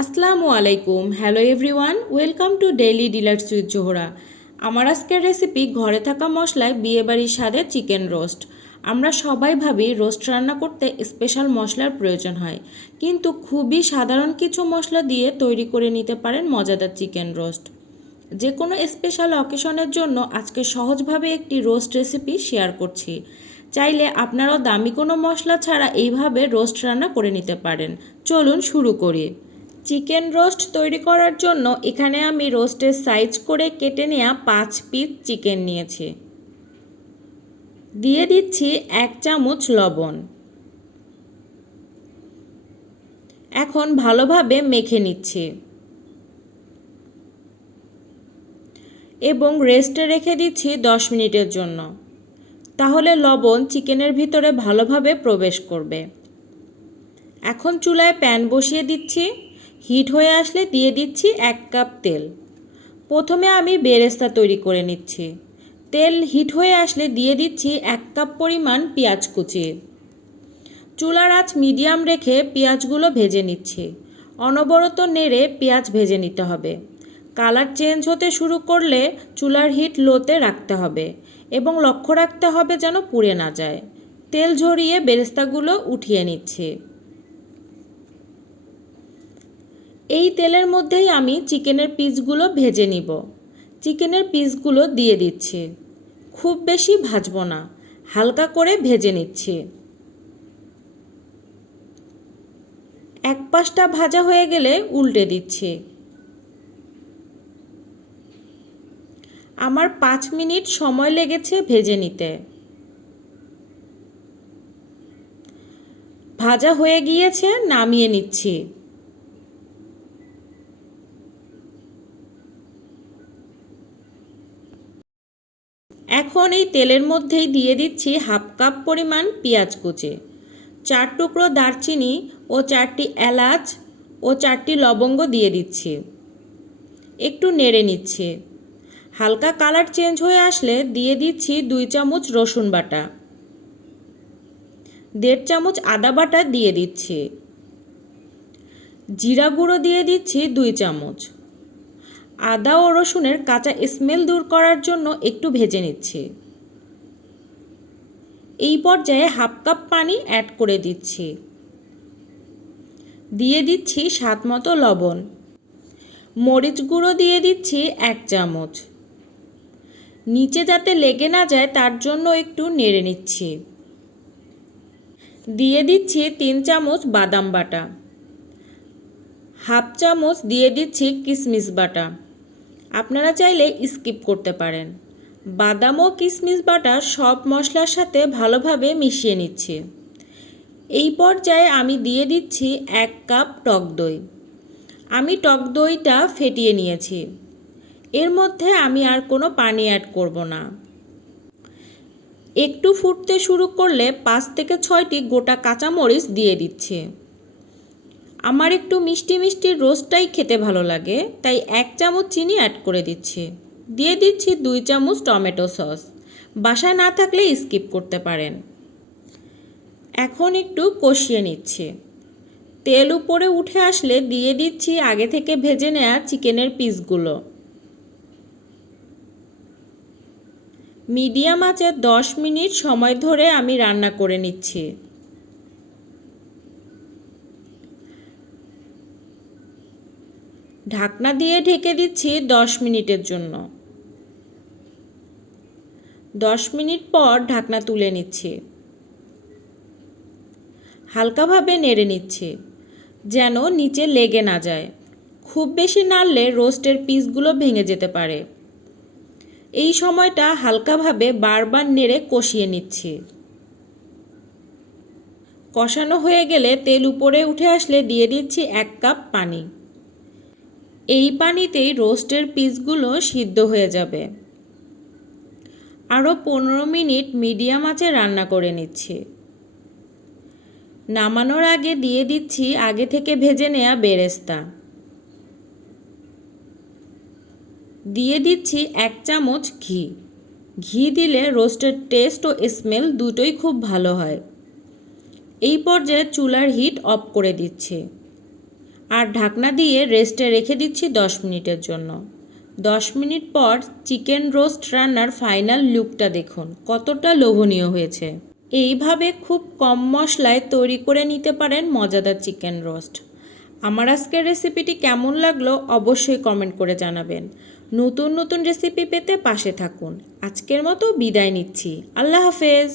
আসসালামু আলাইকুম। Hello everyone, welcome to daily delights with Zohra. আমার আজকের রেসিপি ঘরে থাকা মশলায় বিয়েবাড়ির স্বাদে চিকেন রোস্ট। আমরা সবাই ভাবি রোস্ট রান্না করতে স্পেশাল মশলার প্রয়োজন হয়, কিন্তু খুবই সাধারণ কিছু মশলা দিয়ে তৈরি করে নিতে পারেন মজাদার চিকেন রোস্ট। যে কোনো স্পেশাল অকেশনের জন্য আজকে সহজভাবে একটি রোস্ট রেসিপি শেয়ার করছি। চাইলে আপনারাও দামি কোনো মশলা ছাড়া এইভাবে রোস্ট রান্না করে নিতে পারেন। চলুন শুরু করি। চিকেন রোস্ট তৈরি করার জন্য এখানে আমি রোস্টের সাইজ করে কেটে নেওয়া 5 পিস চিকেন নিয়েছি। দিয়ে দিচ্ছি 1 চামচ লবণ। এখন ভালোভাবে মেখে নিচ্ছি এবং রেস্টে রেখে দিচ্ছি 10 মিনিটের জন্য। তাহলে লবণ চিকেনের ভিতরে ভালোভাবে প্রবেশ করবে। এখন চুলায় প্যান বসিয়ে দিচ্ছি। হিট হয়ে আসলে দিয়ে দিচ্ছি 1 কাপ তেল। প্রথমে আমি বেরেস্তা তৈরি করে নিচ্ছি। তেল হিট হয়ে আসলে দিয়ে দিচ্ছি 1 কাপ পরিমাণ পেঁয়াজ কুচি। চুলার আঁচ মিডিয়াম রেখে পেঁয়াজগুলো ভেজে নিচ্ছি। অনবরত নেড়ে পেঁয়াজ ভেজে নিতে হবে। কালার চেঞ্জ হতে শুরু করলে চুলার হিট লোতে রাখতে হবে এবং লক্ষ্য রাখতে হবে যেন পুড়ে না যায়। তেল ঝরিয়ে বেরেস্তাগুলো উঠিয়ে নিচ্ছি। এই তেলের মধ্যেই আমি চিকেনের পিসগুলো ভেজে নিব। চিকেনের পিসগুলো দিয়ে দিচ্ছি। খুব বেশি ভাজবো না, হালকা করে ভেজে নিচ্ছি। এক পাশটা ভাজা হয়ে গেলে উল্টে দিচ্ছি। আমার 5 মিনিট সময় লেগেছে ভেজে নিতে। ভাজা হয়ে গিয়েছে, নামিয়ে নিচ্ছি। এখন এই তেলের মধ্যেই দিয়ে দিচ্ছি 1/2 কাপ পরিমাণ পেঁয়াজ কুচি, 4 টুকরো দারচিনি ও 4টি এলাচ ও 4টি লবঙ্গ দিয়ে দিচ্ছি। একটু নেড়ে নিচ্ছি। হালকা কালার চেঞ্জ হয়ে আসলে দিয়ে দিচ্ছি 2 চামচ রসুন বাটা, 1.5 চামচ আদা বাটা দিয়ে দিচ্ছি। জিরা গুঁড়ো দিয়ে দিচ্ছি 2 চামচ। আদা ও রসুনের কাঁচা স্মেল দূর করার জন্য একটু ভেজে নিচ্ছি। এই পর্যায়ে 1/2 কাপ পানি অ্যাড করে দিচ্ছি। দিয়ে দিচ্ছি স্বাদ মতো লবণ। মরিচ গুঁড়ো দিয়ে দিচ্ছি 1 চামচ। নিচে যাতে লেগে না যায় তার জন্য একটু নেড়ে নিচ্ছি। দিয়ে দিচ্ছি 3 চামচ বাদাম বাটা, 1/2 চামচ দিয়ে দিচ্ছি কিশমিশ বাটা। আপনারা চাইলে স্কিপ করতে পারেন। বাদাম ও কিশমিশ বাটা সব মশলার সাথে ভালোভাবে মিশিয়ে নিচ্ছি। এই পর্যায়ে আমি দিয়ে দিচ্ছি 1 কাপ টক দই। আমি টক দইটা ফেটিয়ে নিয়েছি। এর মধ্যে আমি আর কোনো পানি অ্যাড করব না। একটু ফুটতে শুরু করলে 5 থেকে 6টি গোটা কাঁচামরিচ দিয়ে দিচ্ছি। আমার একটু মিষ্টি মিষ্টি রোস্টটাই খেতে ভালো লাগে, তাই 1 চামচ চিনি অ্যাড করে দিচ্ছি। দিয়ে দিচ্ছি 2 চামচ টমেটো সস। বাসায় না থাকলে স্কিপ করতে পারেন। এখন একটু কষিয়ে নিচ্ছি। তেল উপরে উঠে আসলে দিয়ে দিচ্ছি আগে থেকে ভেজে নেওয়া চিকেনের পিসগুলো। মিডিয়াম আঁচে 10 মিনিট সময় ধরে আমি রান্না করে নিচ্ছি। ঢাকনা দিয়ে ঢেকে দিচ্ছি 10 মিনিটের জন্য। 10 মিনিট পর ঢাকনা তুলে নিচ্ছি। হালকাভাবে নেড়ে নিচ্ছি যেন নিচে লেগে না যায়। খুব বেশি নাড়লে রোস্টের পিসগুলো ভেঙে যেতে পারে। এই সময়টা হালকাভাবে বারবার নেড়ে কষিয়ে নিচ্ছি। কষানো হয়ে গেলে তেল উপরে উঠে আসলে দিয়ে দিচ্ছি 1 কাপ পানি। এই পানিতেই রোস্টের পিসগুলো সিদ্ধ হয়ে যাবে। আরও 15 মিনিট মিডিয়াম আঁচে রান্না করে নিচ্ছি। নামানোর আগে দিয়ে দিচ্ছি আগে থেকে ভেজে নেওয়া বেরেস্তা। দিয়ে দিচ্ছি 1 চামচ ঘি। ঘি দিলে রোস্টের টেস্ট ও স্মেল দুটোই খুব ভালো হয়। এই পর্যায়ে চুলার হিট অফ করে দিচ্ছি। আর ঢাকনা দিয়ে রেস্টে রেখে দিচ্ছি 10 মিনিটের জন্য। 10 মিনিট পর চিকেন রোস্ট রান্নার ফাইনাল লুকটা দেখুন কতটা লোভনীয় হয়েছে। এইভাবে খুব কম মশলায় তৈরি করে নিতে পারেন মজাদার চিকেন রোস্ট। আমার আজকের রেসিপিটি কেমন লাগলো অবশ্যই কমেন্ট করে জানাবেন। নতুন নতুন রেসিপি পেতে পাশে থাকুন। আজকের মতো বিদায় নিচ্ছি। আল্লাহ হাফেজ।